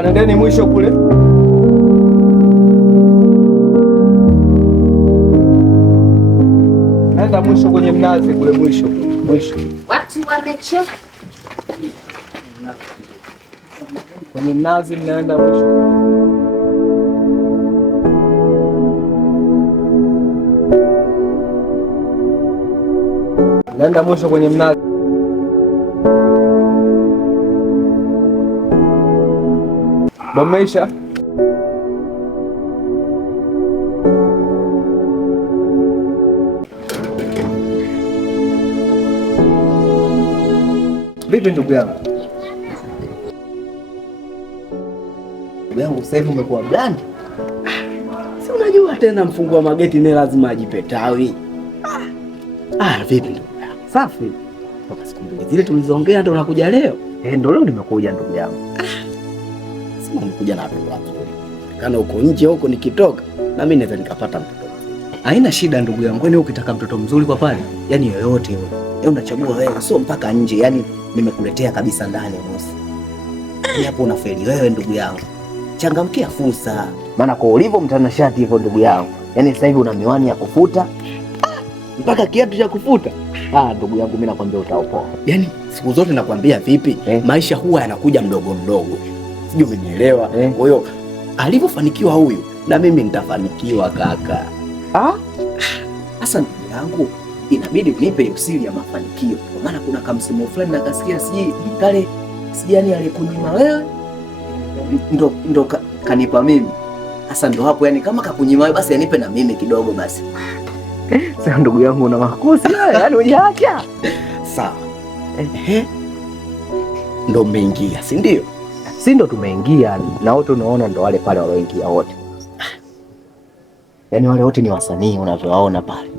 Sawa, nendeni mwisho kule. Nenda mwisho kwenye mnazi kule mwisho. Watu wamechoka. Kwenye mnazi mnaenda mwisho. Nenda mwisho kwenye mnazi. Bomeisha. Vipi ndugu yangu? Ndugu yangu sasa hivi umekuwa blandi. Si unajua tena mfungua mageti ni lazima ajipetawi. Vipi ndugu yangu? Safi. Toka siku mbili zile tulizoongea ndo unakuja leo? Ndio leo nimekuja ndugu yangu. Sima nimekuja na watu wangu. Kana uko nje huko nikitoka na mimi naweza nikapata mtoto. Haina shida ndugu yangu. Wewe ukitaka mtoto mzuri kwa pale, yani yoyote yule. Unachagua wewe, sio mpaka nje. Yani nimekuletea kabisa ndani bosi. Hapo unafeli wewe ndugu yangu. Changamkia fursa. Maana kwa ulivyo mtanashati hivyo ndugu yangu. Yani sasa hivi una miwani ya kufuta mpaka kiatu cha kufuta. Ndugu yangu mimi nakwambia utaopoa. Yani siku zote nakwambia vipi? Maisha huwa yanakuja mdogo mdogo. Sijui umenielewa. Kwa hiyo alivyofanikiwa huyu na mimi nitafanikiwa kaka. Sasa ndugu yangu inabidi unipe usiri ya mafanikio. Kwa maana kuna kamsemo fulani nakasikia sijani alikunyima wewe ndo kanipa mimi. Sasa ndo hapo yani kama kakunyima wewe basi anipe na mimi kidogo basi. Sasa ndugu yangu una makosa yani hujaacha. Sawa. Ndo umeingia, si ndio? Si ndo tumeingia na wote unaona ndo wale pale walioingia wote. Yaani wale wote ni wasanii unavyowaona pale.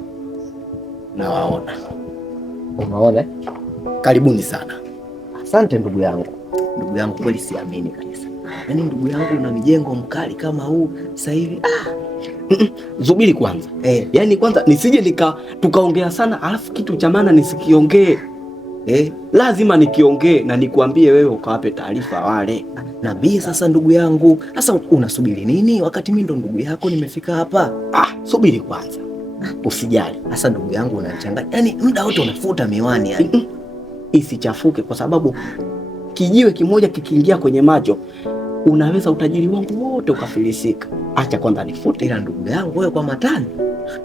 Nawaona. Unaona? Karibuni sana. Asante ndugu yangu. Ndugu yangu kweli siamini kabisa. Yaani ndugu yangu una mijengo mkali kama huu sasa hivi. Zubiri kwanza. Yaani kwanza nisije tukaongea sana alafu kitu cha maana nisikiongee. Lazima nikiongee na nikuambie wewe ukawape taarifa wale. Nabii sasa ndugu yangu. Sasa unasubiri nini wakati mimi ndo ndugu yako nimefika hapa? Subiri kwanza. Usijali. Sasa ndugu yangu unanichanganya. Yaani muda wote unafuta miwani yani. Isichafuke kwa sababu kijiwe kimoja kikiingia kwenye macho unaweza utajiri wangu wote ukafilisika. Acha kwanza nifute. Ila ndugu yangu wewe kwa matani.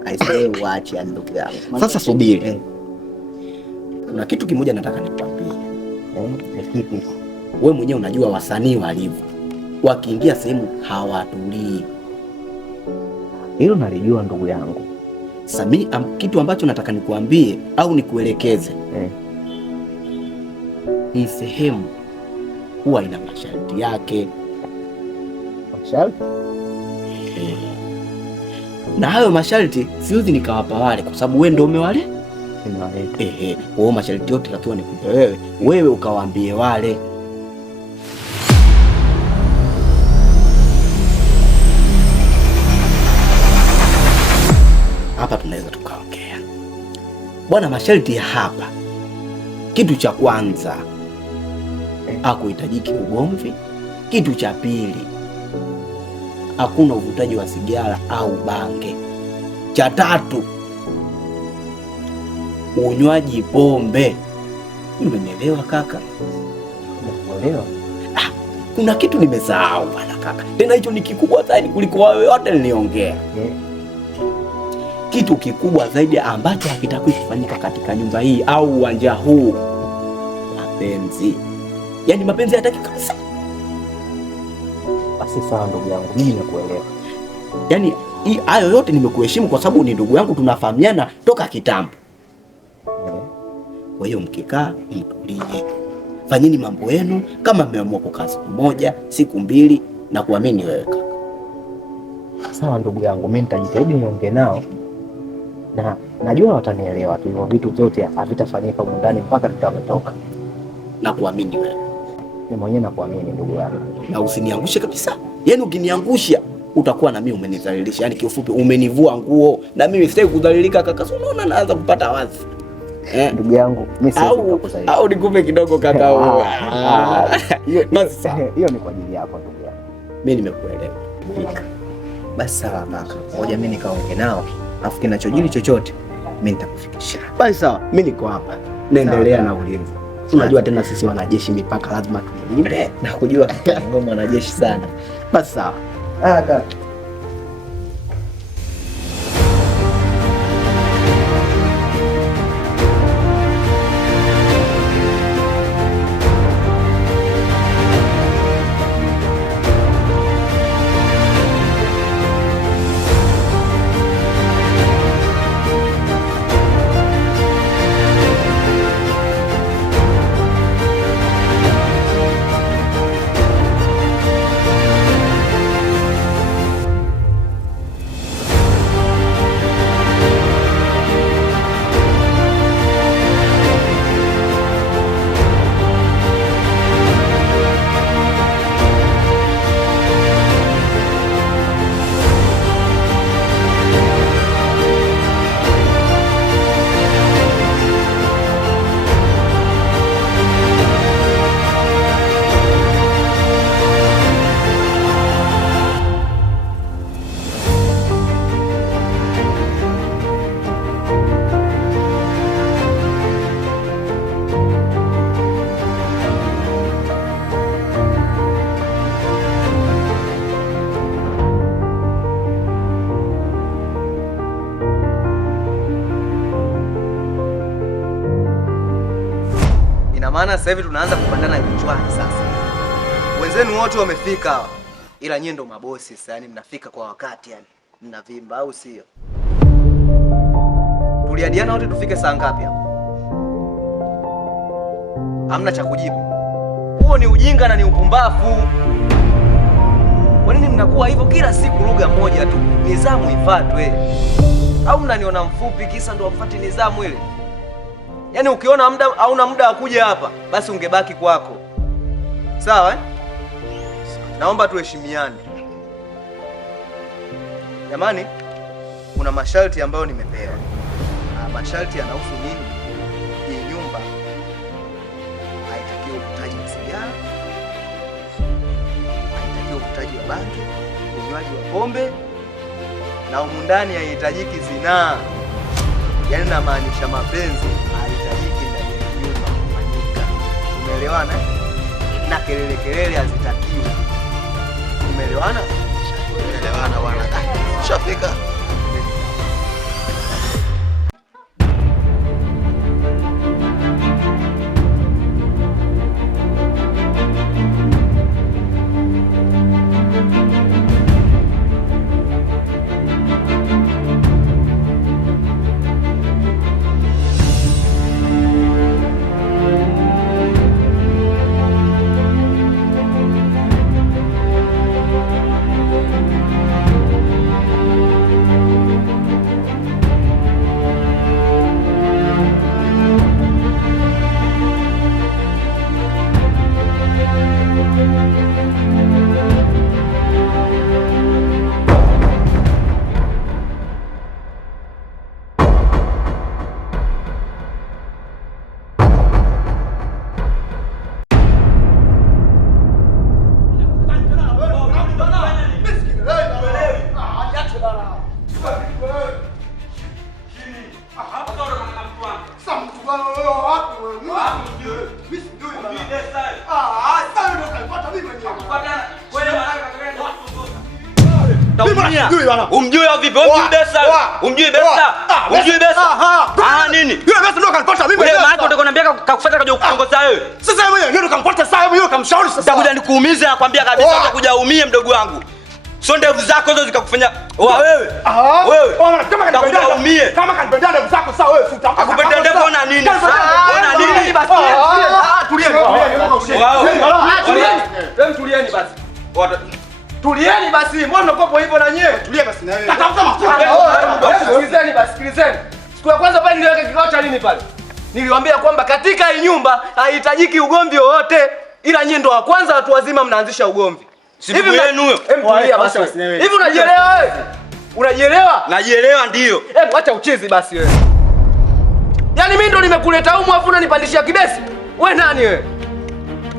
Aisee uache ndugu yangu. Sasa subiri. Kuna kitu kimoja nataka nikwambie. Ni kipi? Wewe mwenyewe unajua wasanii walivyo. Wakiingia sehemu hawatulii. Hilo nalijua ndugu yangu. Sasa kitu ambacho nataka nikuambie au nikuelekeze. Hii sehemu huwa ina masharti yake. Masharti? Na hayo masharti siwezi nikawapa wale kwa sababu wewe ndio umewale. Kwa masharti yote takiwa nikupe wewe ukawaambie wale. Hapa tunaweza tukaongea. Bwana, masharti ya hapa. Kitu cha kwanza, hakuhitajiki ugomvi. Kitu cha pili, hakuna uvutaji wa sigara au bange. Cha tatu, unywaji pombe. Umenielewa kaka? Nimekuelewa. Kuna kitu nimesahau bwana kaka. Tena hicho ni kikubwa zaidi kuliko wao wote niliongea. Kitu kikubwa zaidi ambacho hakitakiwi kufanyika katika nyumba hii au uwanja huu, mapenzi. Yaani mapenzi hayataki kabisa. Basi sawa ndugu yangu, mimi nimekuelewa. Yaani hayo yote nimekuheshimu kwa sababu ni ndugu yangu, tunafahamiana toka kitambo. Kwa hiyo mkikaa mtulie. Fanyeni mambo yenu kama mmeamua kukaa siku moja, siku mbili na kuamini wewe kaka. Sawa ndugu yangu, mimi nitajitahidi niongee nao. Na najua watanielewa tu, hivyo vitu vyote havitafanyika huko ndani mpaka tutatoka. Na kuamini wewe. Mimi mwenyewe nakuamini ndugu yangu. Na usiniangushe kabisa. Yaani ukiniangusha utakuwa na mimi umenidhalilisha. Yaani kiufupi umenivua nguo na mimi sitaki kudhalilika kaka. Unaona naanza kupata wazi. Ndugu yangu, mimi au nikupe kidogo kaka. Hiyo ni kwa ajili yako ndugu yangu. Mimi nimekuelewa. Basi sawa kaka. Ngoja mimi nikaongee nao. Afu kinachojili chochote mimi nitakufikisha. Basi sawa, mimi niko hapa. Naendelea na ulinzi. Unajua tena sisi wanajeshi mipaka lazima tulinde. Na kujua ngoma wanajeshi sana. Basi sawa. Kaka. Maana sasa hivi tunaanza kupandana vichwani sasa. Wenzenu wote wamefika ila nyie ndo mabosi sasa, yani mnafika kwa wakati, yani mnavimba au sio? Tuliadiana wote tufike saa ngapi hapo? Hamna cha kujibu. Huo ni ujinga na ni upumbavu. Kwa nini mnakuwa hivyo kila siku? Lugha moja tu, nidhamu ifuatwe. Au mnaniona mfupi kisa ndo mfuate nidhamu ile? Yaani ukiona muda hauna muda wa kuja hapa, basi ungebaki kwako. Sawa eh? Naomba tuheshimiane. Jamani, kuna masharti ambayo nimepewa. Masharti yanahusu nini? Hii nyumba haitakiwi uvutaji wa sigara, haitakiwi uvutaji wa bangi, unywaji wa pombe, na humu ndani haihitajiki zinaa. Yaani namaanisha mapenzi haihitajiki ndani ya nyumba kufanyika. Umeelewana? Na kelele hazitakiwi. Umeelewana? Umeelewana bwana. Shafika. Umjui au vipi? Umjui Besa? Umjui Besa? Umjui Besa? Nini? Yule Besa ndo kanipata mimi. Wewe maana unataka kuniambia kakufuata kaja kukuongoza wewe. Sasa wewe mwenyewe ndio kampata saa wewe kamshauri sasa. Utakuja nikuumize nakwambia kabisa, utakuja umie mdogo wangu. Sio ndevu zako hizo zikakufanya wewe. Wewe. Kama kanipenda umie. Kama kanipenda ndevu zako sawa wewe utampa. Akupenda ndevu ona nini? Ona nini basi? Tulieni. Tulieni basi. Tulieni basi. Mbona mnakopo hivyo na nyewe? Tulia basi na wewe. Tafuta mafuta. Sikilizeni basi, sikilizeni. Siku ya kwanza pale niliweka kikao cha nini pale? Niliwaambia kwamba katika hii nyumba haihitajiki ugomvi wowote, ila nyinyi ndo wa kwanza watu wazima mnaanzisha ugomvi. Sibu yenu huyo. Tulia basi. Hivi unajielewa wewe? Unajielewa? Najielewa ndio. Acha uchizi basi wewe. Yaani mimi ndo nimekuleta humu afu unanipandishia kibesi? Wewe nani wewe?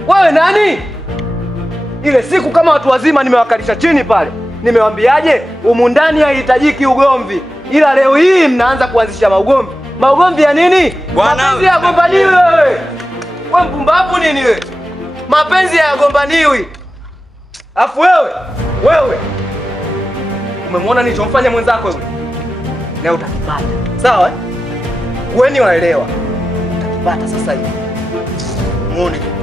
Wewe nani? Ile siku kama watu wazima nimewakalisha chini pale, nimewambiaje? Humu ndani haihitajiki ugomvi, ila leo hii mnaanza kuanzisha maugomvi. Maugomvi ya nini? Mapenzi yagombaniwi wewe. Wewe mpumbavu nini wewe? Mapenzi yagombaniwi. Afu wewe umemwona nilichomfanya mwenzako yule? Na utakipata. Sawa? Wewe ni waelewa. Utakipata sasa hivi. Muone.